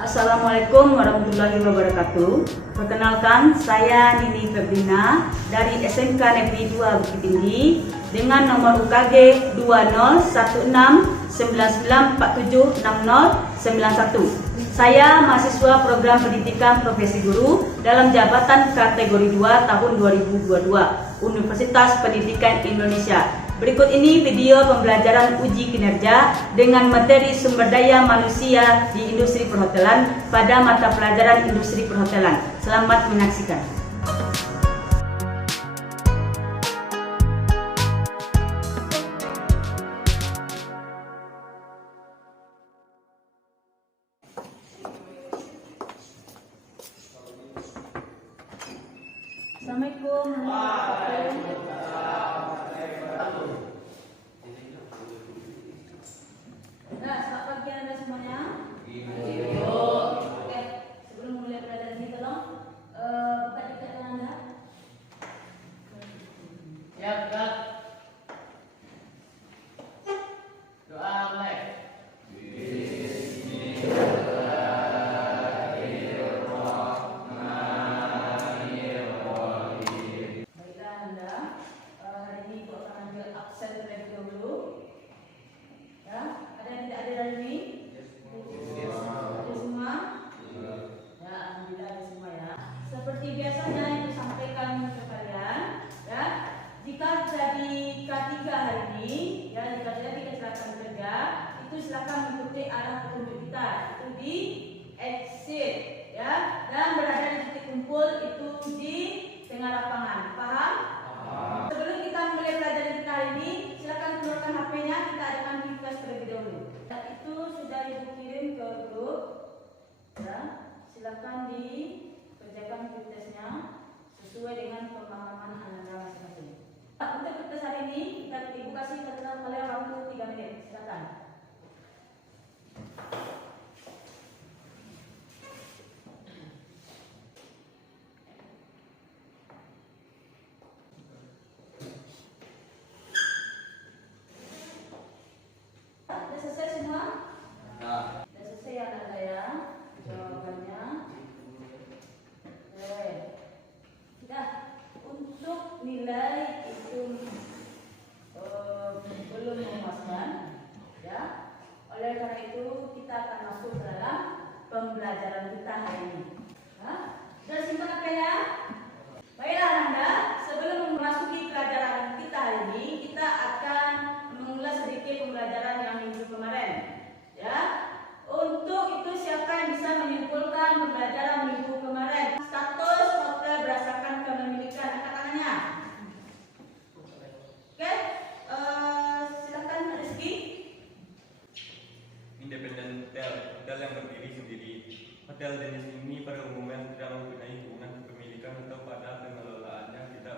Assalamualaikum warahmatullahi wabarakatuh. Perkenalkan, saya Nini Febrina dari SMK Negeri 2 Bukit Tinggi dengan nomor UKG 201699476091. Saya mahasiswa program pendidikan profesi guru dalam jabatan kategori 2 tahun 2022 Universitas Pendidikan Indonesia. Berikut ini video pembelajaran uji kinerja dengan materi sumber daya manusia di industri perhotelan pada mata pelajaran industri perhotelan. Selamat menyaksikan. Assalamualaikum. Nah, selamat pagi Anda semuanya. Oke, sebelum mulai pelajaran ini tolong buka catatan Anda. Ya, berat. Doa mulai. Baiklah Anda, hari ini Ibu akan ambil absen terlebih dahulu. Ya, ada yang tidak ada hari ini? Ada semua? Ya, alhamdulillah ada semua ya. Seperti biasanya yang disampaikan ke kalian, ya. Jika jadi K3 hari ini, ya, jika jadi kecelakaan kerja, itu silakan mengikuti arah petunjuk kita. Itu di exit, ya, dan berada di titik kumpul itu di tengah lapangan. Paham? Sebelum kita mulai pelajaran kita hari ini, silakan keluarkan HP-nya, kita adakan tes terlebih dahulu. Dan itu sudah Ibu kirim ke grup. Ya, silakan dikerjakan tesnya sesuai dengan pemahaman Anda masing-masing. Untuk tes hari ini, Ibu kasih catatan kalian waktu 3 menit. Silakan. Sudah selesai semua? Sudah selesai ya Anda ya? Jawabannya. Oke. Sudah. Untuk nilai itu belum memuaskan, ya. Oleh karena itu kita akan masuk ke dalam pembelajaran kita hari ini. Sudah simpan apa ya? Baiklah Anda, sebelum memasuki pelajaran kita hari ini, kita akan mengulas sedikit pembelajaran yang minggu kemarin. Ya, untuk itu siapa yang bisa menyimpulkan pembelajaran minggu kemarin? Status hotel berdasarkan kepemilikan, angkat tangannya. Oke, silakan Rizky. Independen hotel yang berdiri sendiri. Hotel jenis ini pada umumnya tidak mempunyai hubungan kepemilikan atau pada pengelolaannya kita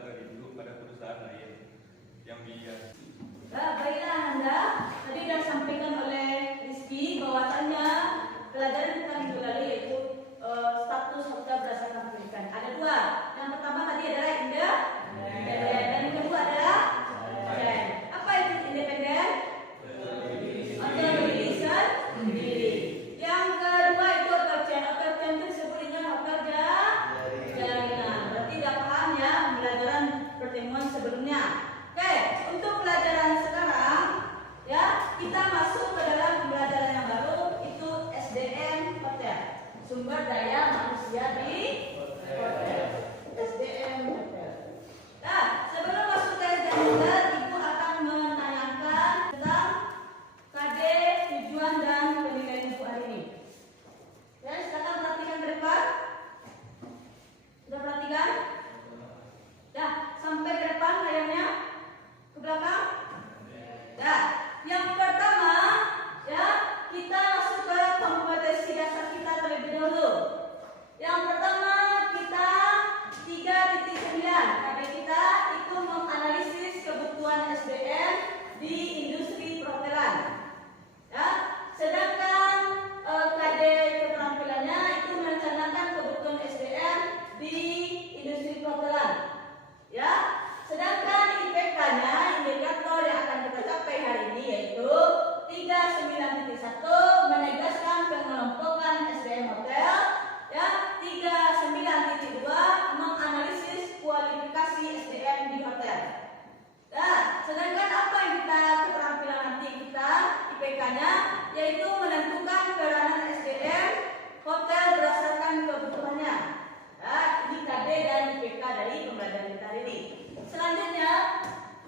Selanjutnya,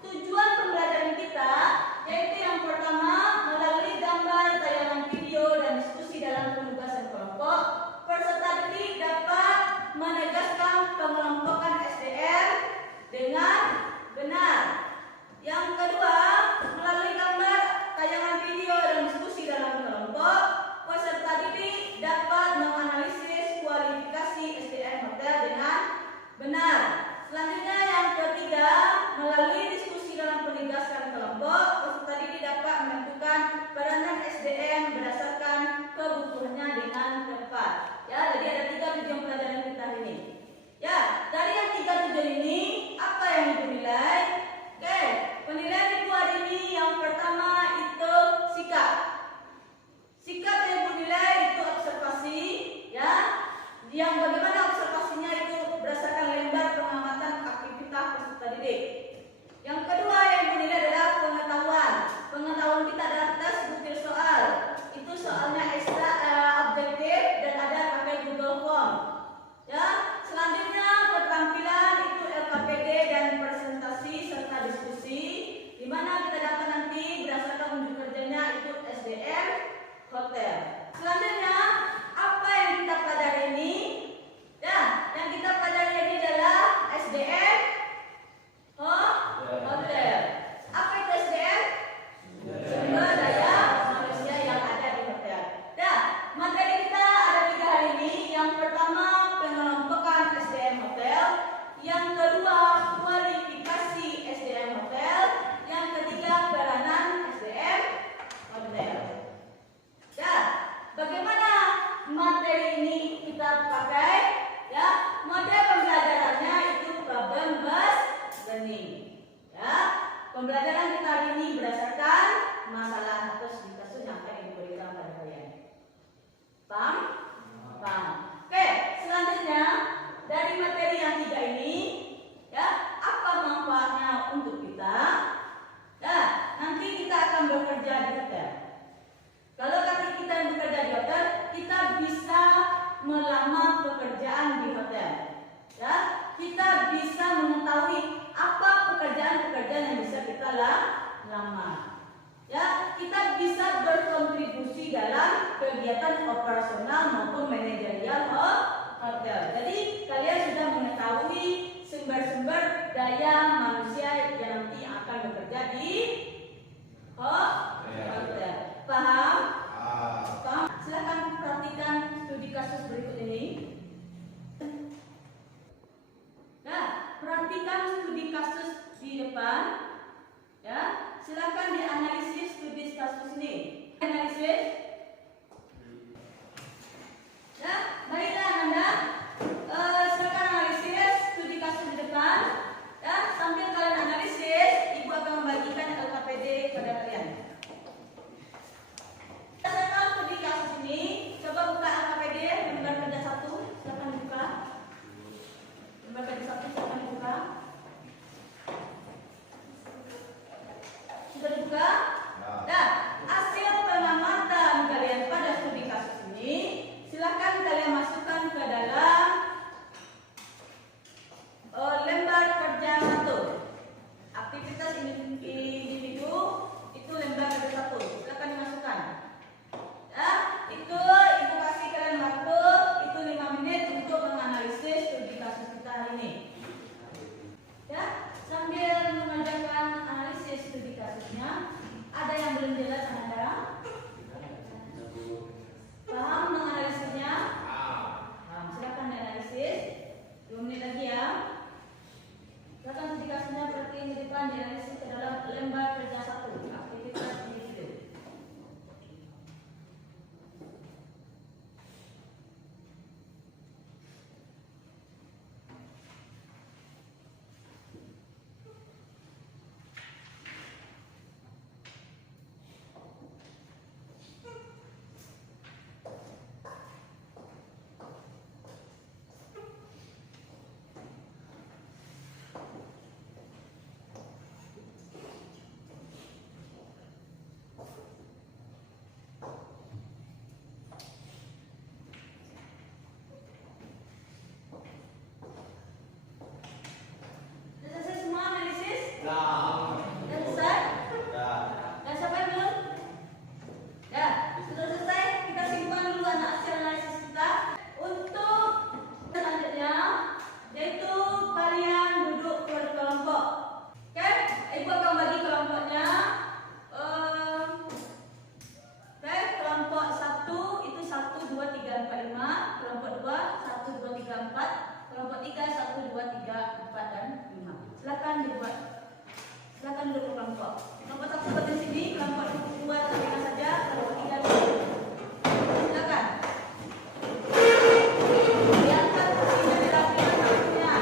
tujuan pembelajaran kita yaitu yang pertama melalui gambar, tayangan video, dan diskusi dalam penugasan kelompok, peserta didik dapat menegaskan pengelompokan SDM dengan benar. Yang kedua, melalui gambar, tayangan video, dan diskusi dalam kelompok, peserta didik dapat menganalisis kualifikasi SDM hotel dengan benar. Selanjutnya yang ketiga, melalui diskusi dalam penugasan kelompok, peserta didik dapat menentukan peranan SDM berdasarkan kebutuhannya dengan tepat. Ya, jadi ada 3 tujuan pelajaran kita hari ini. Ya, dari yang 3 tujuan ini, apa yang ibu nilai? Oke, penilaian ibu hari ini yang pertama itu sikap. Sikap yang ibu nilai itu observasi, ya. Yang bagaimana observasinya itu berdasarkan lembar pengamatan aktivitas peserta didik. Yang kedua yang ibu nilai adalah pengetahuan. Pengetahuan kita adalah tes butir soal. Itu soalnya ekstra objektif dan ada pakai Google Form. Ya, selanjutnya keterampilan itu LKPD dan presentasi serta diskusi, di mana kita dapat nanti berdasarkan unjuk kerjanya itu SDM hotel. Selanjutnya apa yang kita pelajari ini? Ya, yang kita pelajari ini adalah SDM hotel. Apa itu SDM? Sumber daya manusia yang ada di hotel. Nah, materi kita ada 3 hari ini. Yang pertama pengelompokan SDM hotel, yang kedua kualifikasi SDM hotel, yang ketiga peranan SDM hotel. Ya, bagaimana materi ini kita pakai? Ya, model pembelajarannya itu problem based learning. Ya, pembelajaran kita hari ini berdasarkan masalah atau kasus yang akan diberikan pada kalian. Paham? Paham. Oke, selanjutnya dari materi yang 3 ini, ya, apa manfaatnya untuk kita? Ya, nanti kita akan bekerja di hotel. Kalau kaki kita yang bekerja di hotel, kita bisa melamar pekerjaan di hotel. Ya, kita bisa mengetahui apa pekerjaan-pekerjaan yang bisa kita lamar. Ya, kita bisa berkontribusi dalam kegiatan operasional maupun manajerial hotel. Jadi kalian sudah mengetahui sumber-sumber daya manusia yang nanti akan bekerja di hotel. Paham? Paham? Silakan perhatikan studi kasus berikut ini. Nah, perhatikan studi kasus di depan. Ya, silakan dianalisis studi kasus ini. Analisis. Ya, baiklah Anda. Silakan analisis studi kasus di depan. Ya, sambil kalian analisis, Ibu akan membagikan LKPD kepada kalian. Berdasarkan studi kasus ini, coba buka LKPD lembar kerja 1, silakan dibuka. Lembar kerja 1 silakan dibuka. Sudah dibuka? Nah, hasil pengamatan kalian pada studi kasus ini, silakan kalian masukkan ke dalam lembar kerja 1. Aktivitas individu itu lembar kerja 1. Silakan dimasukkan. Ya, itu Ibu kasih kalian waktu itu 5 menit untuk menganalisis studi kasus kita hari ini. Ya, sambil mengerjakan analisis studi kasusnya, ada yang belum jelas Anda? Paham menganalisisnya? Paham. Silakan dianalisis. 2 menit lagi ya. Silakan studi kasusnya seperti ini di depan dianalisis ke dalam lembar kerja 1. Aktivitas individu. silakan duduk kelompok. Kelompok 1 bagian sini, kelompok 2 sampaikan saja, kelompok 3 silakan. Biarkan kursinya dirapikan waktunya.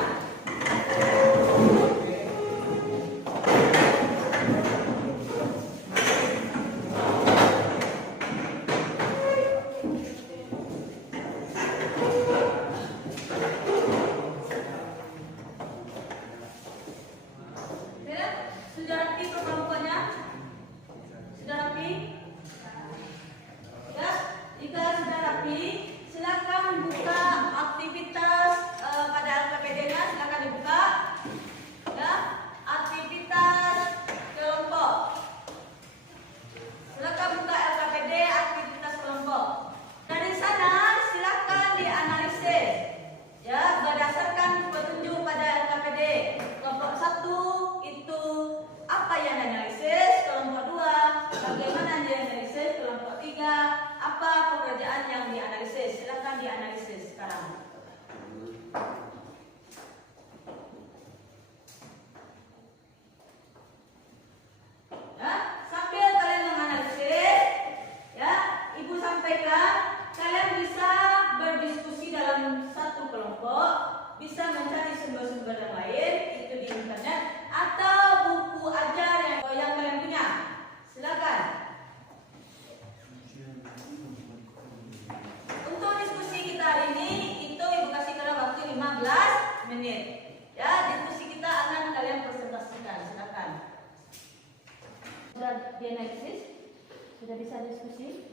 Sudah rapi kelompoknya? Sudah rapi? Ya, jika sudah rapi, silakan buka aktivitas pada LKPD-nya, silakan dibuka. Ya, aktivitas kelompok. Silakan buka LKPD aktivitas kelompok. Dari sana silakan dianalisis. Ya, berdasarkan petunjuk pada LKPD. Kelompok 1 itu apa yang dianalisis, kelompok 2 bagaimana yang dianalisis, kelompok 3 apa pekerjaan yang dianalisis. Silakan dianalisis sekarang. Ya, sambil kalian menganalisis, ya, Ibu sampaikan kalian bisa berdiskusi dalam satu kelompok, bisa mencari sumber-sumber yang lain itu di internet atau buku ajar yang kalian punya. Silakan. Untuk diskusi kita hari ini itu Ibu kasih kalian waktu 15 menit. Ya, diskusi kita akan kalian presentasikan. Silakan. Sudah dianalisis? Sudah bisa diskusi?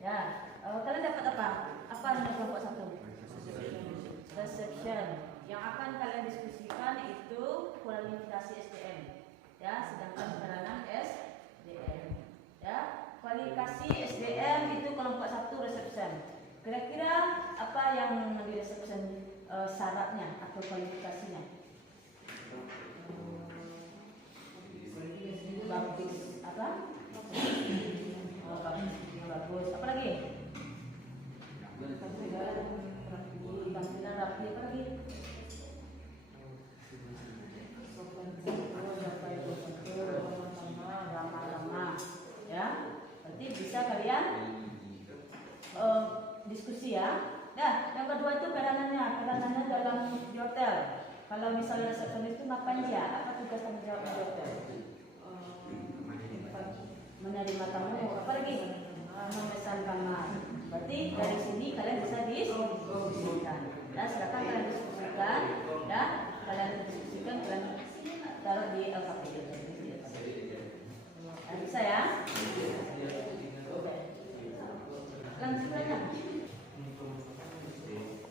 Ya. Kalian dapat apa? Apa nama kelompok 1? Reception. Yang akan kalian diskusikan itu kualifikasi SDM. Ya, sedangkan peranan SDM. Ya, kualifikasi SDM itu kelompok 1 reception. Kira-kira apa yang di reception syaratnya atau kualifikasinya? Bagus apa? Bagus. Apa lagi? Tampilan rapi apa lagi? Ramah-ramah. Ya, berarti bisa kalian diskusi ya. Nah, yang kedua itu peranannya dalam di hotel. Kalau misalnya resepsionis itu ngapain dia? Apa tugas tanggung jawab di hotel? Menerima tamu. Apa lagi? Memesan kamar. Berarti dari sini kalian bisa diskusikan. Dan silakan kalian diskusikan. Dan kalian diskusikan, kalian taruh di LKPD. Bisa ya? Oke. Langsung aja.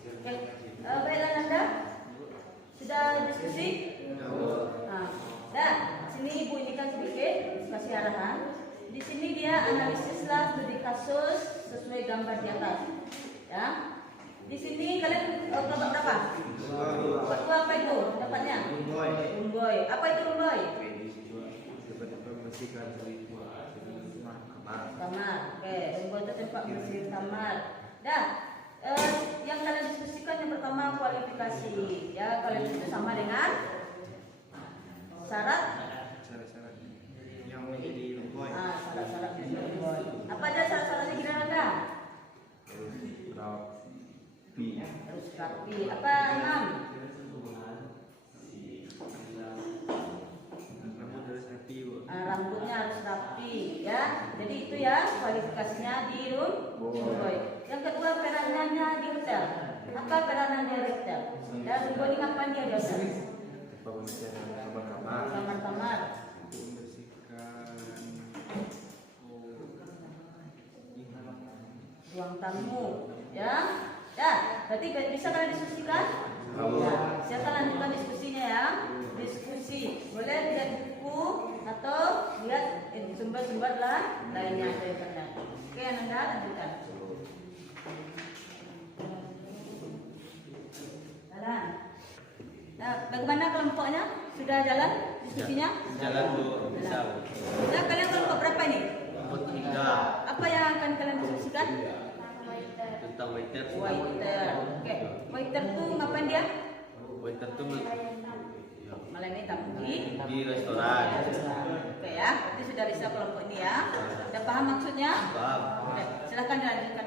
Oke. Baiklah Anda, sudah diskusi? Nah, sini Ibu indikan sedikit, kasih arahan. Di sini dia analisislah studi kasus sesuai gambar di atas. Ya. Di sini kalian kelompok berapa? Kelompok apa itu dapatnya? Rumboy. Apa itu rumboy? Kamar. Oke, rumboy itu tempat bersih kamar. Dah. Yang kalian diskusikan yang pertama kualifikasi. Ya, kalian itu sama dengan syarat yang menjadi rumboy. Syarat-syarat menjadi rumboy. Apa aja syarat-syaratnya kira Anda? Harus rapi. Apa 6? Rambutnya harus rapi, ya. Jadi itu ya kualifikasinya di rumboy. Yang kedua peranannya di hotel. Apa peranannya di hotel? Ya, rumboy ini ngapain dia di hotel? Kamar-kamar. Ruang tamu, ya. Ya, berarti bisa kalian diskusikan? Ya, silakan lanjutkan diskusinya ya. Diskusi, boleh lihat buku atau lihat sumber-sumber lainnya dari internet. Oke, Anda lanjutkan. Jalan. Nah, bagaimana kelompoknya? Sudah jalan diskusinya? Jalan dulu. Bisa. Nah, kalian kelompok berapa ini? Kelompok 3 Apa yang akan kalian diskusikan? tentang waiter. Waiter. Oke. Waiter tuh ngapain dia? Waiter tuh Malam ini tamu Di restoran. Oke ya, berarti sudah bisa kelompok ini ya. Sudah paham maksudnya? Paham. Oke, silakan dilanjutkan.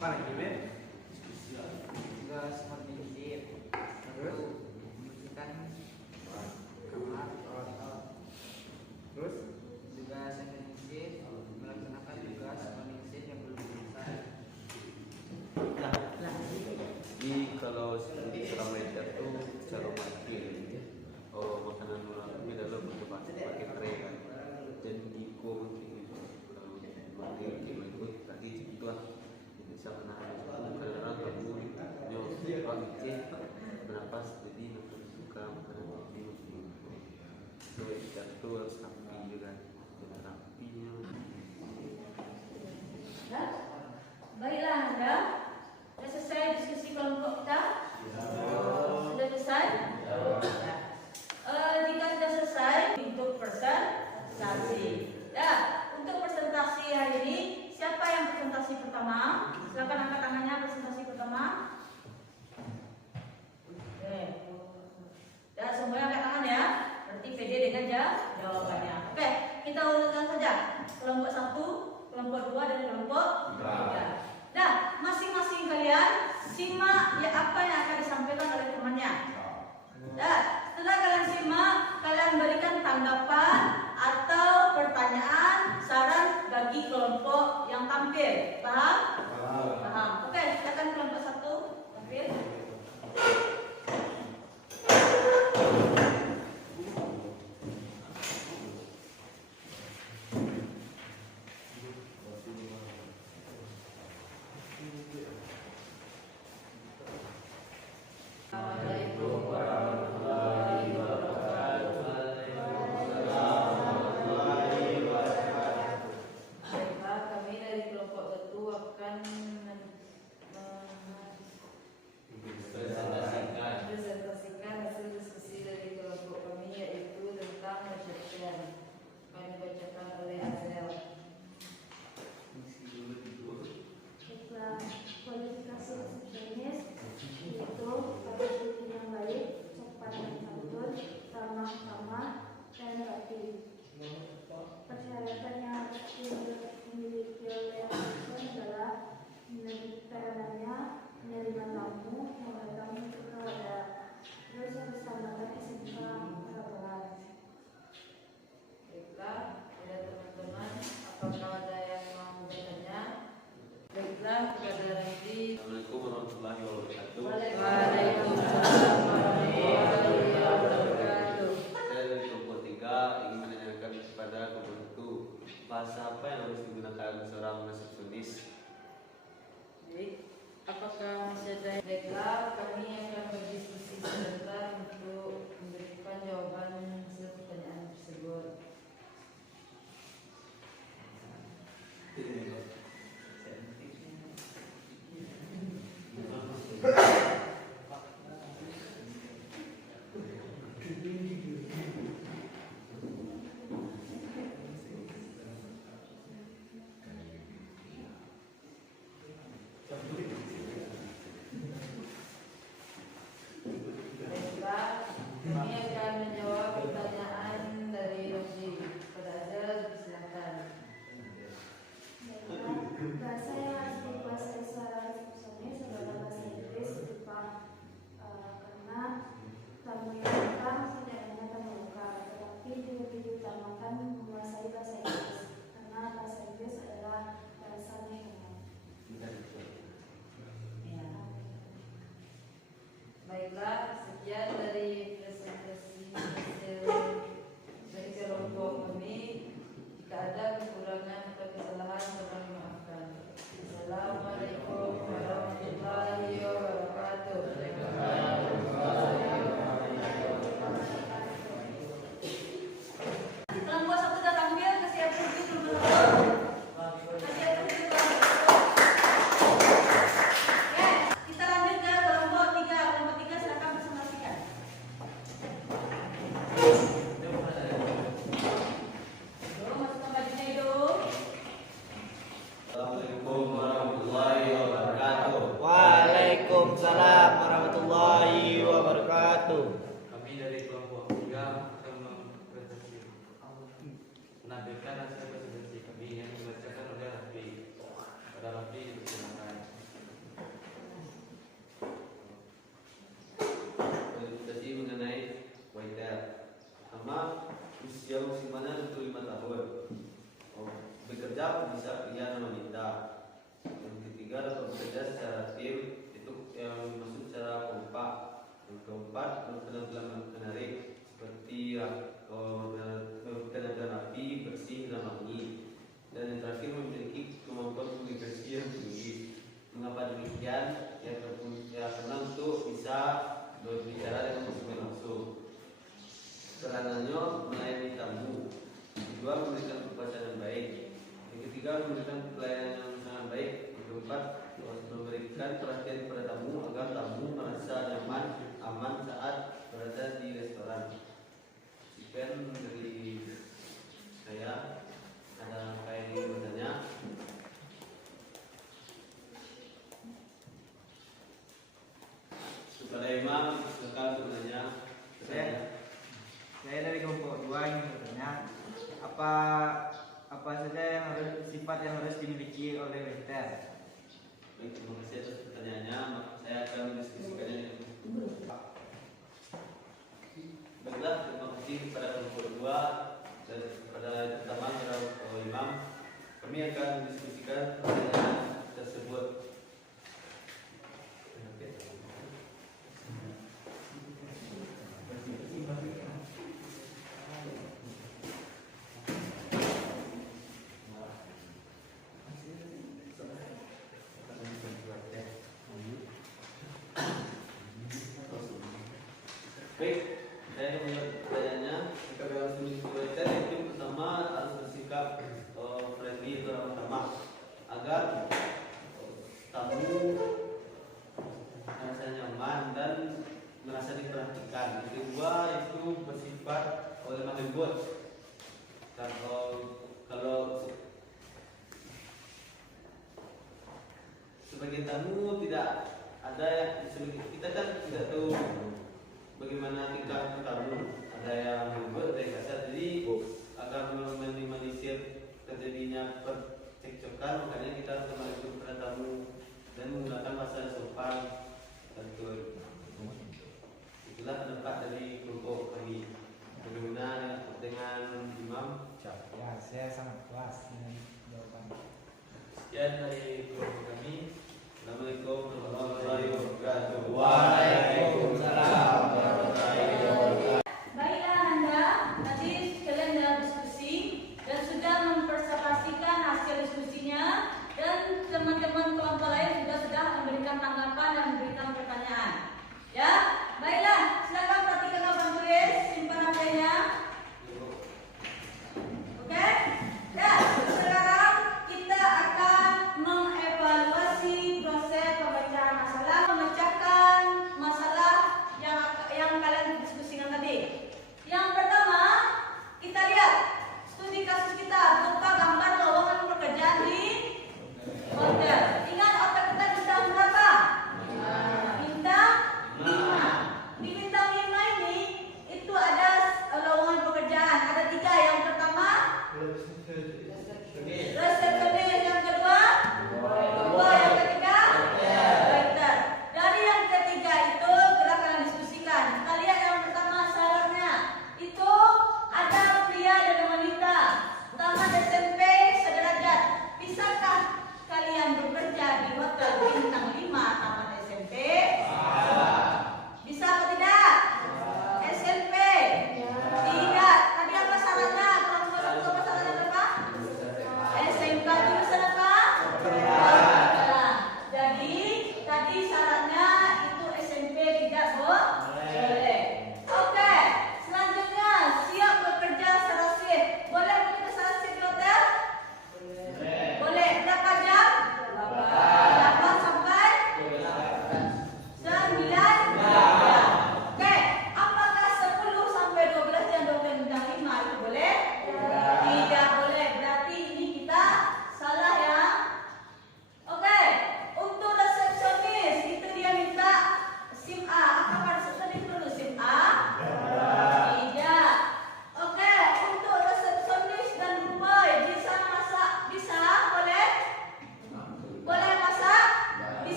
Apa lagi, Ben? Tugas organisir satu membersihkan kamar terus tugas organisir melaksanakan tugas organisir yang belum selesai. Di kalau di Surabaya itu secara parkir, makanan orang kami adalah pakai tray kan. Dan di komunitas kalau parkir itu tadi itu lah. Bisa menahan kadang-kadang kamu orang cek berapa jadi suka makanan ini itu itu harus rapi juga dengan rapinya. Ya? Baiklah Anda, sudah selesai diskusi kelompok kita? Sudah selesai? Jika sudah selesai untuk presentasi. Ya, untuk presentasi hari ini siapa yang presentasi pertama? Silakan angkat tangannya presentasi pertama. Oke. Ya, semuanya angkat tangan ya. Berarti pede dengan jawabannya. Oke, kita urutkan saja. Kelompok 1, kelompok 2 dan kelompok 3. Nah, masing-masing kalian simak ya apa yang akan disampaikan oleh temannya. Nah, setelah kalian simak, kalian berikan tanggapan atau pertanyaan, saran bagi kelompok yang tampil. Paham? Paham. Oke, silakan kelompok 1 tampil. Baiklah, kami dari kelompok 1 akan presentasikan hasil diskusi dari kelompok kami, yaitu tentang resepsian. Akan dibacakan oleh Azel. Kualifikasi resepsionis yaitu pada cuti yang baik, sopan dan santun, ramah tamah dan rapi. Persyaratan yang harus dimiliki oleh resepsionis adalah peranannya menerima tamu, mengatang kepada terus harus tambahkan SMK Parabolan. Baiklah, ada teman-teman, apakah ada yang mau bertanya? Baiklah, kepada Randy. Assalamualaikum warahmatullahi wabarakatuh. Waalaikumsalam warahmatullahi wabarakatuh. Saya dari kelompok 3 ingin menanyakan kepada kelompok 1 bahasa apa yang harus digunakan seorang resepsionis? Baik, apakah masih ada? Baiklah, kami akan berdiskusi sebentar untuk memberikan jawaban hasil pertanyaan tersebut. Baiklah, kami akan menjawab pertanyaan dari Rosi. Pada Azel, silakan. Bahasa yang harus dikuasai seorang resepsionis adalah bahasa Inggris Jepang, karena tamu yang datang tidak hanya tamu lokal, tetapi juga diutamakan menguasai bahasa Inggris, karena bahasa Inggris adalah bahasa nasional. Ya. Baiklah, sekian dari presentasi hasil dari kelompok kami. Jika ada kekurangan atau kesalahan, mohon maafkan. Assalamualaikum warahmatullahi wabarakatuh. Kelompok 1 sudah tampil, kasih approval dulu. Kasih approval dulu. Oke, kita lanjut ke kelompok 3. Kelompok 3 Kami dari kelompok 3 akan mempresentasi menampilkan hasil presentasi kami yang dibacakan oleh Rafi. Pada Rafi dipersilakan. Presentasi mengenai Waidat. Pertama, usia maksimalnya 25 tahun. Bekerja bisa pria dan wanita. Yang ketiga adalah bekerja secara tim, itu yang dimaksud secara kompak. Yang keempat, berpenampilan menarik seperti berpenampilan rapi, bersih dan wangi. Dan yang terakhir memiliki kemampuan komunikasi yang tinggi. Mengapa demikian? Ya karena untuk bisa berbicara dengan konsumen langsung. Kerananya melayani tamu. Kedua, memberikan kepuasan yang baik. Yang ketiga, memberikan pelayanan yang sangat baik. Yang keempat, memberikan perhatian kepada tamu agar tamu merasa nyaman, aman saat berada di restoran. Sekian dari saya. Ada apa yang ingin bertanya? Kepada Imam, silakan bertanya. Saya dari kelompok 2 ingin bertanya, apa saja yang sifat yang harus dimiliki oleh waiter? Baik, terima kasih atas pertanyaannya. Saya akan mendiskusikannya dengan baiklah, terima kasih kepada kelompok 2 dan kepada pertama kepada Imam. Kami akan mendiskusikan pertanyaan tersebut. Baik, saya menjawab pertanyaannya. Jika harus waiter, itu pertama harus bersikap friendly atau ramah agar tamu merasa nyaman dan merasa diperhatikan. Yang kedua itu bersifat lemah lembut. Kalau sebagai tamu tidak ada yang kita kan tidak tahu bagaimana tingkah tamu, ada yang lembut, ada yang kasar. Jadi agar meminimalisir terjadinya percekcokan, makanya kita harus lembut kepada tamu dan menggunakan bahasa yang sopan dan santun. Itulah pendapat dari kelompok kami. Bagaimana dengan Imam? Ya, saya sangat puas dengan jawaban. Sekian dari kelompok kami. Assalamualaikum warahmatullahi wabarakatuh. Waalaikumsalam warahmatullahi wabarakatuh. Baiklah Anda, tadi kalian sudah diskusi dan sudah mempresentasikan hasil diskusinya, dan teman-teman kelompok lain sudah memberikan tanggapan dan memberikan pertanyaan. Ya, baiklah, silakan perhatikan papan tulis, simpan HP-nya. Oke? Ya, sekarang kita akan mengevaluasi proses pembacaan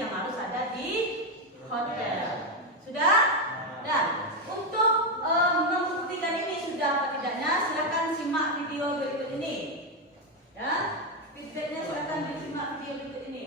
yang harus ada di hotel. Sudah? Nah, untuk membuktikan ini sudah apa tidaknya, silakan simak video berikut ini. Ya, feedbacknya silakan disimak video berikut ini.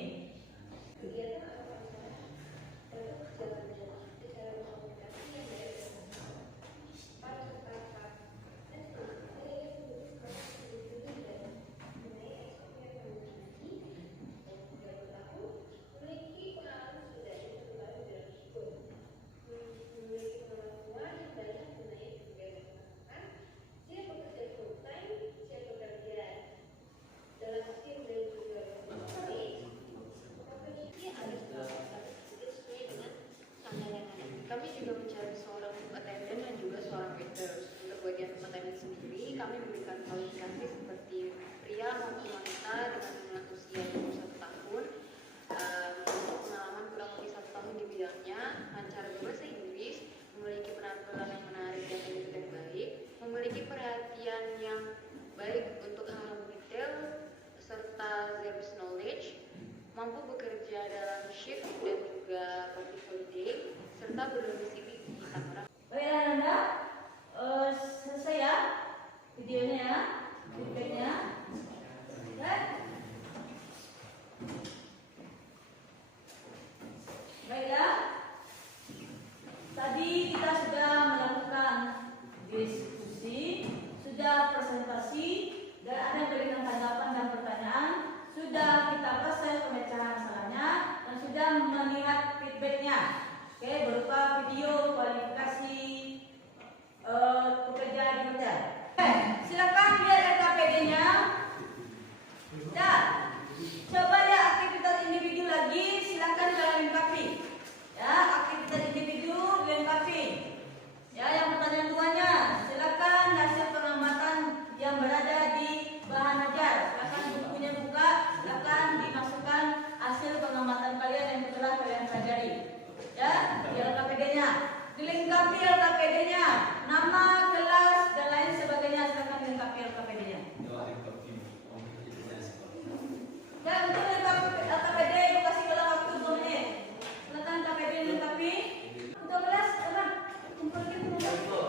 Kami juga mencari seorang attendant dan juga seorang waiter. Untuk bagian attendant sendiri, kami memberikan kualifikasi seperti pria maupun wanita dengan usia 21 tahun, untuk pengalaman kurang lebih 1 tahun di bidangnya, lancar berbahasa Inggris, memiliki penampilan yang menarik dan attitude yang baik, memiliki perhatian yang baik untuk hal detail, serta service knowledge, mampu bekerja dalam shift dan juga public holiday, serta berdomisili di Tangerang. Baiklah Nanda, selesai ya videonya ya, feedbacknya. Ya. Baiklah, tadi kita sudah melakukan diskusi, sudah presentasi, dan ada yang berikan tanggapan dan pertanyaan, sudah kita proses pemecahan masalahnya, dan sudah melihat feedbacknya. Oke, berupa video kualifikasi pekerja di hotel. Silakan lihat LKPD-nya. Dan coba lihat aktivitas individu lagi, silakan kalian lengkapi. Ya, aktivitas individu lengkapi. Ya, yang pertanyaan duanya, silakan hasil pengamatan yang berada di bahan ajar. Silakan bukunya buka, silakan dimasukkan hasil pengamatan kalian yang telah kalian pelajari. Ya, di LKPD-nya. Dilengkapi LKPD-nya, nama, kelas, dan lain sebagainya. Silakan dilengkapi LKPD-nya. Ya, untuk lengkapi LKPD, aku kasih kalian waktu 2 menit. Silakan LKPD dilengkapi. Untuk kelas, teman, kumpulkan dulu.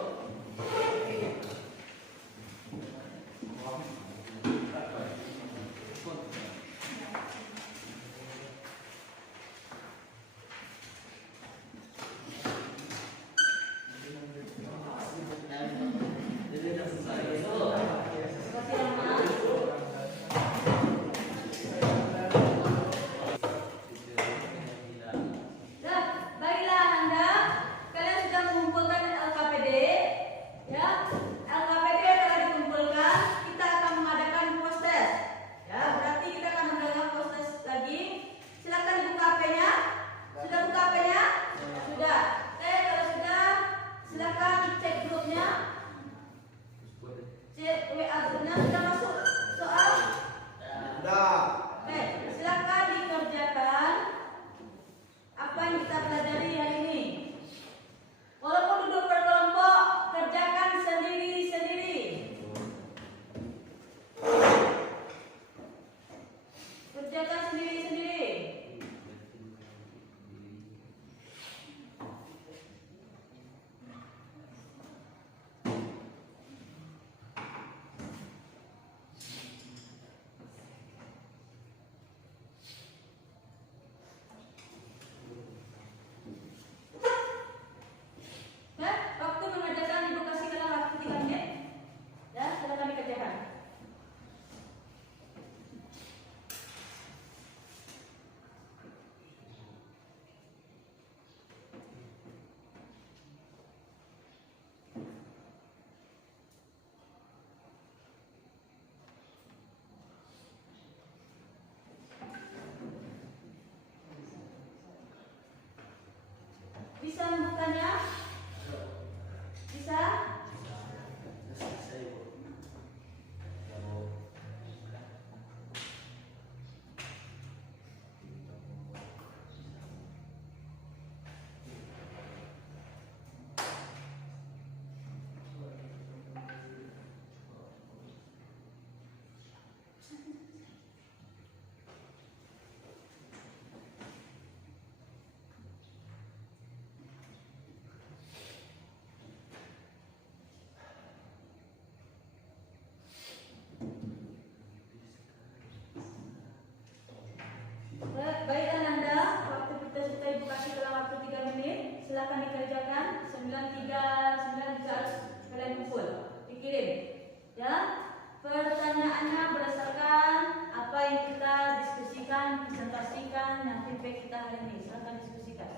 Ya, pertanyaannya berdasarkan apa yang kita diskusikan, presentasikan, yang feedback kita hari ini. Silakan diskusikan.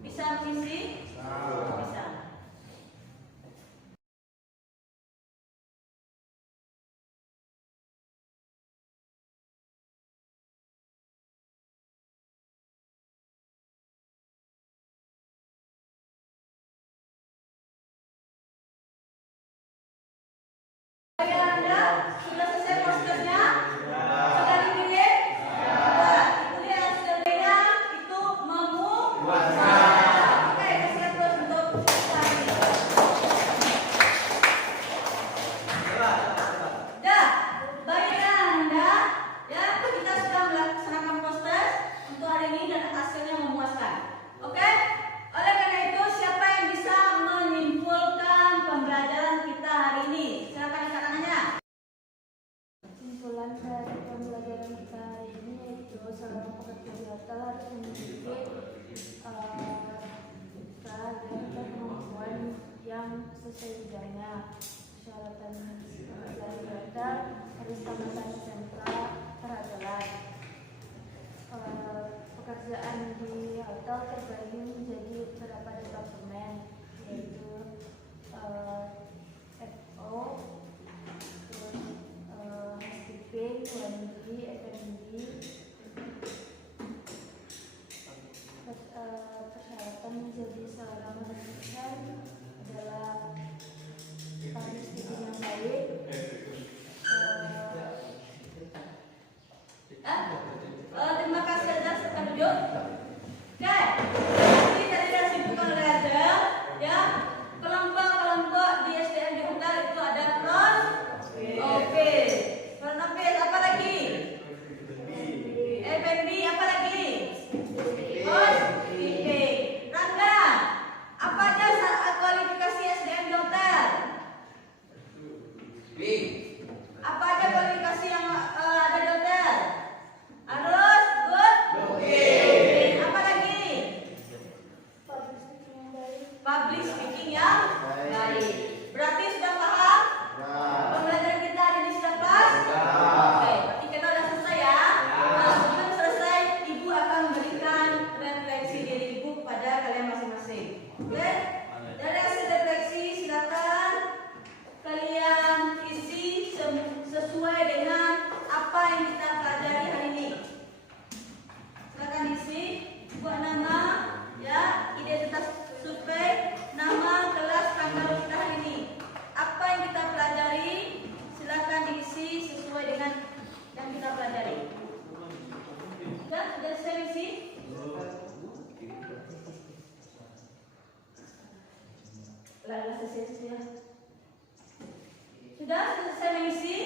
Bisa mengisi? Bisa. Anda sudah selesai posternya? Sudah dikirim? Sudah. Itu dia hasilnya, itu memuaskan. Oke, siap terus untuk hari ini. Dah, baiklah Anda. Ya, kita sudah melaksanakan poster untuk hari ini dan hasilnya memuaskan. Oke? Oleh karena itu, siapa yang bisa menyimpulkan pembelajaran kita hari ini? Silakan angkat tangannya. Kesimpulan dari pembelajaran kita hari ini yaitu seorang pekerja di hotel harus memiliki kemampuan yang sesuai bidangnya. Persyaratan pekerja di hotel harus tamat SMK terhadap pekerjaan di hotel terbagi menjadi beberapa departemen yaitu FO, housekeeping, laundry, F&B. Persyaratan menjadi seorang manajer adalah public speaking yang baik, terima kasih atas silakan duduk. Oke, jadi tadi sudah disebutkan oleh Azra, ya, kelompok-kelompok di SDM di hotel itu ada front office. Front office apa lagi? F&B apa lagi? Housekeeping. Rangga, apa aja kualifikasi SDM di hotel? Apa aja kualifikasi yang ada di hotel? Harus good. Apa lagi? public speaking yang baik. Public speaking yang baik. Berarti sudah paham? Pembelajaran kita hari ini sudah pas? Oke, berarti kita sudah selesai ya. Nah, sebelum selesai, Ibu akan memberikan refleksi diri Ibu kepada kalian masing-masing. Oke? Dari hasil refleksi silakan kalian isi sesuai dengan apa yang kita pelajari hari ini. Silakan isi, buat nama, ya, identitas survei, nama, kelas, tanggal kita hari ini. Apa yang kita pelajari, silakan diisi sesuai dengan yang kita pelajari. Sudah selesai isi? Sudah selesai mengisi?